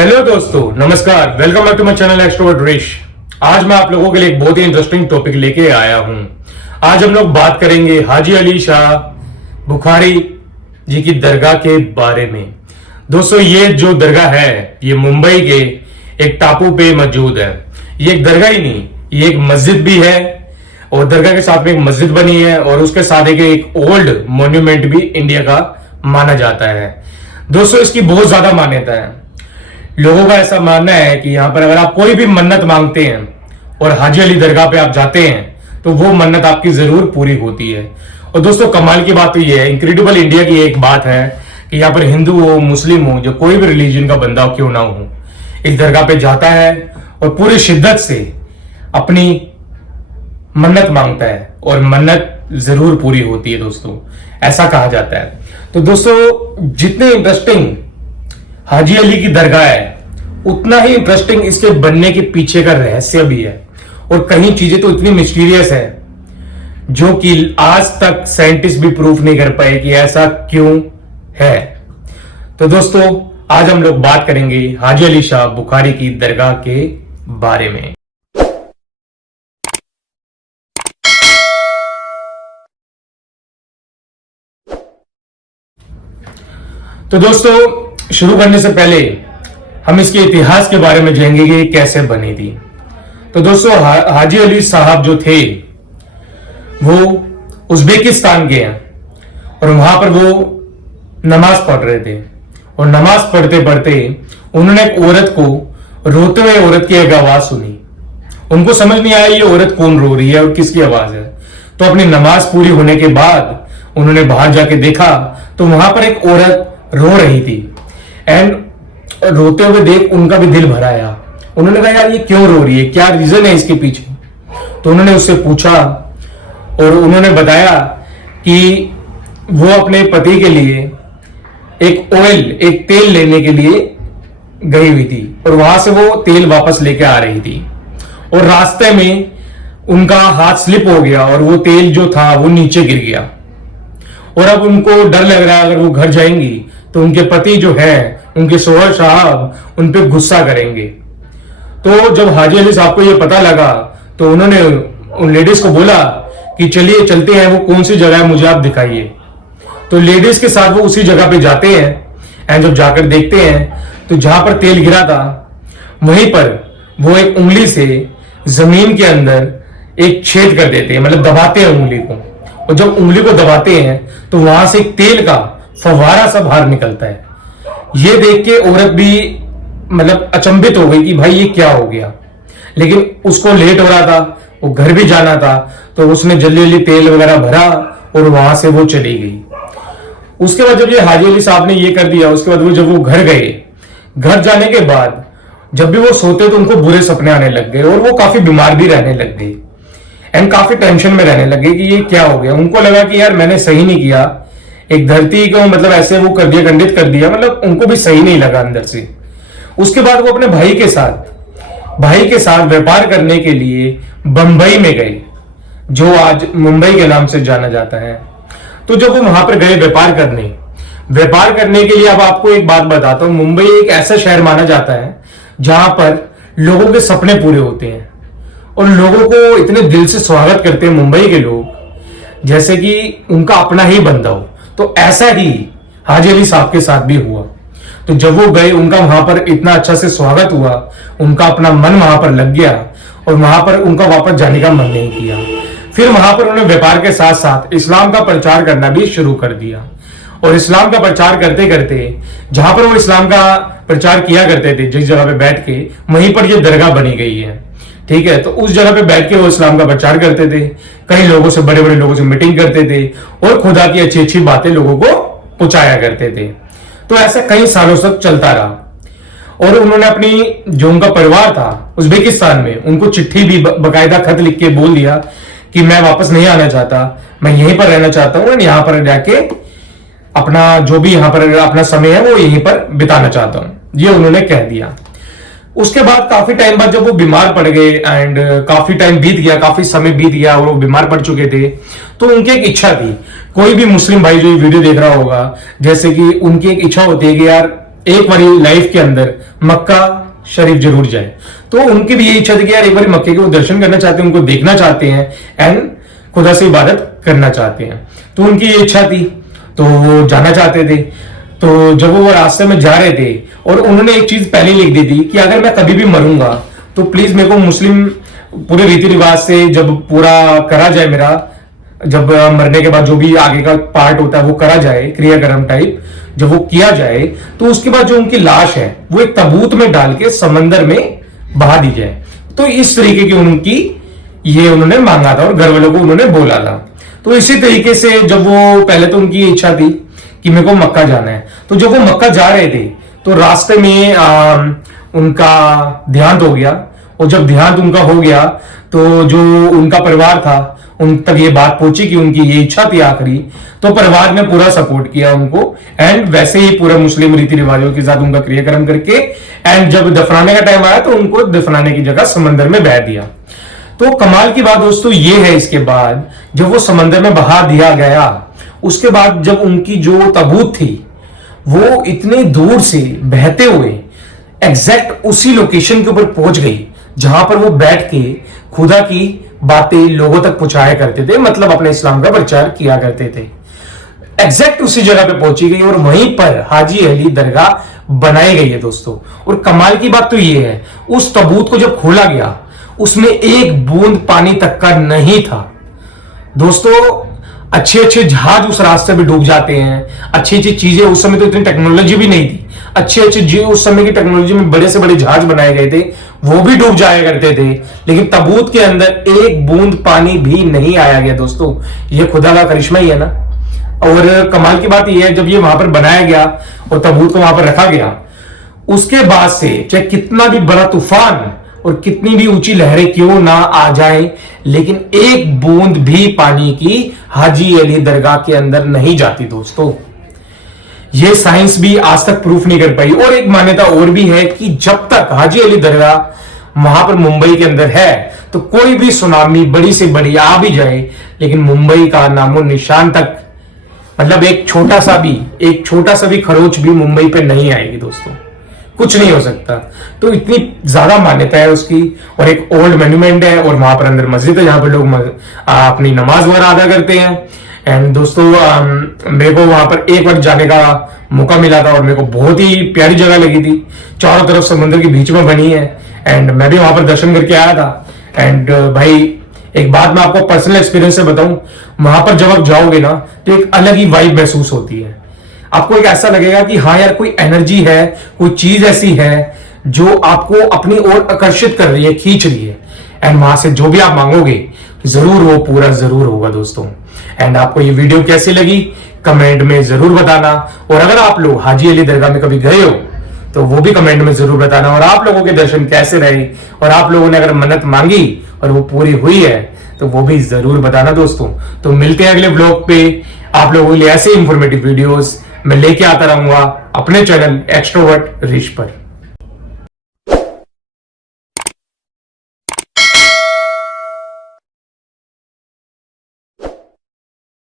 Hello दोस्तों, नमस्कार। Welcome back to my channel extrovert Rish. आज मैं आप लोगों के लिए एक बहुत ही इंटरेस्टिंग टॉपिक लेके आया हूं। आज हम लोग बात करेंगे हाजी अली शाह बुखारी जी की दरगाह के बारे में। दोस्तों, ये जो दरगाह है ये मुंबई के एक टापू पे मौजूद है। ये एक दरगाह ही नहीं, ये एक मस्जिद भी है और दरगाह के साथ में एक मस्जिद बनी है और उसके साथ एक ओल्ड मॉन्यूमेंट भी इंडिया का माना जाता है। दोस्तों, इसकी बहुत ज्यादा मान्यता है। लोगों का ऐसा मानना है कि यहाँ पर अगर आप कोई भी मन्नत मांगते हैं और हाजी अली दरगाह पे आप जाते हैं तो वो मन्नत आपकी जरूर पूरी होती है। और दोस्तों, कमाल की बात तो ये है, इनक्रेडिबल इंडिया की एक बात है कि यहाँ पर हिंदू हो, मुस्लिम हो, जो कोई भी रिलीजन का बंदा हो क्यों ना हो, इस दरगाह पे जाता है और पूरी शिद्दत से अपनी मन्नत मांगता है और मन्नत जरूर पूरी होती है। दोस्तों, ऐसा कहा जाता है। तो दोस्तों, जितने इंटरेस्टिंग हाजी अली की दरगाह है उतना ही इंटरेस्टिंग इसके बनने के पीछे का रहस्य भी है। और कई चीजें तो इतनी मिस्टीरियस है जो कि आज तक साइंटिस्ट भी प्रूफ नहीं कर पाए कि ऐसा क्यों है। तो दोस्तों, आज हम लोग बात करेंगे हाजी अली शाह बुखारी की दरगाह के बारे में। तो दोस्तों, शुरू करने से पहले हम इसके इतिहास के बारे में जानेंगे कि कैसे बनी थी। तो दोस्तों, हाजी अली साहब जो थे वो उज्बेकिस्तान के हैं और वहां पर वो नमाज पढ़ रहे थे। और नमाज पढ़ते पढ़ते उन्होंने एक औरत को रोते हुए औरत की एक आवाज सुनी। उनको समझ नहीं आया ये औरत कौन रो रही है और किसकी आवाज है। तो अपनी नमाज पूरी होने के बाद उन्होंने बाहर जाके देखा तो वहां पर एक औरत रो रही थी एंड रोते हुए देख उनका भी दिल भर आया। उन्होंने कहा, यार ये क्यों रो रही है, क्या रीजन है इसके पीछे। तो उन्होंने उससे पूछा और उन्होंने बताया कि वो अपने पति के लिए एक तेल लेने के लिए गई हुई थी और वहां से वो तेल वापस लेके आ रही थी और रास्ते में उनका हाथ स्लिप हो गया और वो तेल जो था वो नीचे गिर गया। और अब उनको डर लग रहा है अगर वो घर जाएंगी तो उनके पति जो है, उनके शोहर साहब उन पे गुस्सा करेंगे। तो जब हाजी अली साहब को ये पता लगा तो उन्होंने उन लेडीज को बोला कि चलिए चलते हैं, वो कौन सी जगह है मुझे आप दिखाइए। तो लेडीज के साथ वो उसी जगह पे जाते हैं एंड जब जाकर देखते हैं तो जहां पर तेल गिरा था वहीं पर वो एक उंगली से जमीन के अंदर एक छेद कर देते हैं, मतलब दबाते हैं उंगली को। और जब उंगली को दबाते हैं तो वहां से एक तेल का फव्वारा सा बाहर निकलता है। ये देख के औरत भी मतलब अचंभित हो गई कि भाई ये क्या हो गया। लेकिन उसको लेट हो रहा था, वो घर भी जाना था, तो उसने जल्दी जल्दी तेल वगैरह भरा और वहां से वो चली गई। उसके बाद जब ये हाजी अली साहब ने ये कर दिया, उसके बाद जब वो घर गए, घर जाने के बाद जब भी वो सोते तो उनको बुरे सपने आने लग गए और वो काफी बीमार भी रहने लग गए एंड काफी टेंशन में रहने लगे कि ये क्या हो गया। उनको लगा कि यार मैंने सही नहीं किया, एक धरती को मतलब ऐसे वो कर दिया, खंडित कर दिया, मतलब उनको भी सही नहीं लगा अंदर से। उसके बाद वो अपने भाई के साथ व्यापार करने के लिए बंबई में गए, जो आज मुंबई के नाम से जाना जाता है। तो जब वो वहां पर गए व्यापार करने के लिए, अब आपको एक बात बताता हूं, मुंबई एक ऐसा शहर माना जाता है जहां पर लोगों के सपने पूरे होते हैं और लोगों को इतने दिल से स्वागत करते हैं मुंबई के लोग जैसे कि उनका अपना ही बंदा हो। तो ऐसा ही हाजी अली साहब के साथ भी हुआ। तो जब वो गए, उनका वहां पर इतना अच्छा से स्वागत हुआ, उनका अपना मन वहां पर लग गया और वहां पर उनका वापस जाने का मन नहीं किया। फिर वहां पर उन्होंने व्यापार के साथ साथ इस्लाम का प्रचार करना भी शुरू कर दिया। और इस्लाम का प्रचार करते करते जहां पर वो इस्लाम का प्रचार किया करते थे, जिस जगह पे बैठ के, वहीं पर ये दरगाह बनी गई है। ठीक है, तो उस जगह पे बैठ के वो इस्लाम का प्रचार करते थे, कई लोगों से, बड़े बड़े लोगों से मीटिंग करते थे और खुदा की अच्छी अच्छी बातें लोगों को पहुंचाया करते थे। तो ऐसा कई सालों तक चलता रहा। और उन्होंने अपनी जो उनका परिवार था उज्बेकिस्तान में, उनको चिट्ठी भी बकायदा खत लिख के बोल दिया कि मैं वापस नहीं आना चाहता, मैं यहीं पर रहना चाहता हूं, यहां पर जाके अपना जो भी यहां पर अपना समय है वो यहीं पर बिताना चाहता हूं, ये उन्होंने कह दिया। उसके बाद काफी टाइम बाद जब वो बीमार पड़ गए एंड काफी टाइम बीत गया, काफी समय बीत गया और वो बीमार पड़ चुके थे, तो उनकी एक इच्छा थी, कोई भी मुस्लिम भाई जो ये वीडियो देख रहा होगा, जैसे कि उनकी एक इच्छा होती है कि यार एक बार लाइफ के अंदर मक्का शरीफ जरूर जाए। तो उनकी भी ये इच्छा थी कि यार एक बार मक्के के वो दर्शन करना चाहते हैं, उनको देखना चाहते हैं एंड खुदा से इबादत करना चाहते हैं। तो उनकी ये इच्छा थी, तो वो जाना चाहते थे। तो जब वो रास्ते में जा रहे थे और उन्होंने एक चीज पहले लिख दी थी कि अगर मैं कभी भी मरूंगा तो प्लीज मेरे को मुस्लिम पूरे रीति रिवाज से जब पूरा करा जाए, मेरा जब मरने के बाद जो भी आगे का पार्ट होता है वो करा जाए, क्रियाक्रम टाइप जब वो किया जाए, तो उसके बाद जो उनकी लाश है वो एक ताबूत में डाल के समंदर में बहा दी जाए। तो इस तरीके की उनकी ये उन्होंने मांगा था और घर वालों को उन्होंने बोला था। तो इसी तरीके से जब वो पहले तो उनकी इच्छा थी कि मेरे को मक्का जाना है, तो जब वो मक्का जा रहे थे तो रास्ते में उनका देहांत हो गया। और जब देहांत उनका हो गया तो जो उनका परिवार था उन तक ये बात पहुंची कि उनकी ये इच्छा थी आखिरी, तो परिवार ने पूरा सपोर्ट किया उनको एंड वैसे ही पूरा मुस्लिम रीति रिवाजों के साथ उनका क्रियाक्रम करके एंड जब दफनाने का टाइम आया तो उनको दफनाने की जगह समंदर में बहा दिया। तो कमाल की बात दोस्तों ये है, इसके बाद जब वो समंदर में बहा दिया गया, उसके बाद जब उनकी जो ताबूत थी वो इतनी दूर से बहते हुए एग्जैक्ट उसी लोकेशन के ऊपर पहुंच गई जहां पर वो बैठ के खुदा की बातें लोगों तक पहुंचाया करते थे, मतलब अपने इस्लाम का प्रचार किया करते थे। एग्जैक्ट उसी जगह पे पहुंची गई और वहीं पर हाजी अली दरगाह बनाई गई है दोस्तों। और कमाल की बात तो ये है, उस ताबूत को जब खोला गया उसमें एक बूंद पानी तक का नहीं था दोस्तों। अच्छे अच्छे जहाज उस रास्ते पे डूब जाते हैं, अच्छी अच्छी चीजें, उस समय तो इतनी टेक्नोलॉजी भी नहीं थी, अच्छे अच्छे उस समय की टेक्नोलॉजी में बड़े से बड़े जहाज बनाए गए थे, वो भी डूब जाया करते थे, लेकिन ताबूत के अंदर एक बूंद पानी भी नहीं आया गया दोस्तों। ये खुदा का करिश्मा ही है ना। और कमाल की बात यह है, जब ये वहां पर बनाया गया और ताबूत को वहां पर रखा गया, उसके बाद से चाहे कितना भी बड़ा तूफान और कितनी भी ऊंची लहरें क्यों ना आ जाए, लेकिन एक बूंद भी पानी की हाजी अली दरगाह के अंदर नहीं जाती दोस्तों। ये साइंस भी आज तक प्रूफ नहीं कर पाई। और एक मान्यता और भी है कि जब तक हाजी अली दरगाह वहां पर मुंबई के अंदर है तो कोई भी सुनामी बड़ी से बड़ी आ भी जाए, लेकिन मुंबई का नामो निशान तक, मतलब एक छोटा सा भी खरोच भी मुंबई पे नहीं आएगी दोस्तों, कुछ नहीं हो सकता। तो इतनी ज्यादा मान्यता है उसकी। और एक ओल्ड मॉन्यूमेंट है और वहां पर अंदर मस्जिद है जहां पर लोग अपनी नमाज वगैरह अदा करते हैं। एंड दोस्तों मेरे को वहां पर एक बार जाने का मौका मिला था और मेरे को बहुत ही प्यारी जगह लगी थी, चारों तरफ समुद्र के बीच में बनी है एंड मैं भी वहां पर दर्शन करके आया था। एंड भाई एक बात मैं आपको पर्सनल एक्सपीरियंस से बताऊं, वहां पर जब आप जाओगे ना तो एक अलग ही वाइब महसूस होती है। आपको एक ऐसा लगेगा कि हाँ यार कोई एनर्जी है, कोई चीज ऐसी है जो आपको अपनी ओर आकर्षित कर रही है, खींच रही है। एंड वहां से जो भी आप मांगोगे जरूर वो पूरा जरूर होगा दोस्तों। एंड आपको ये वीडियो कैसी लगी कमेंट में जरूर बताना। और अगर आप लोग हाजी अली दरगाह में कभी गए हो तो वो भी कमेंट में जरूर बताना। और आप लोगों के दर्शन कैसे रहे और आप लोगों ने अगर मन्नत मांगी और वो पूरी हुई है तो वो भी जरूर बताना दोस्तों। तो मिलते हैं अगले ब्लॉग पे, आप लोगों के लिए ऐसे इंफॉर्मेटिव वीडियोस मैं लेके आता रहूंगा अपने चैनल एक्सट्रोवर्ट रिच पर।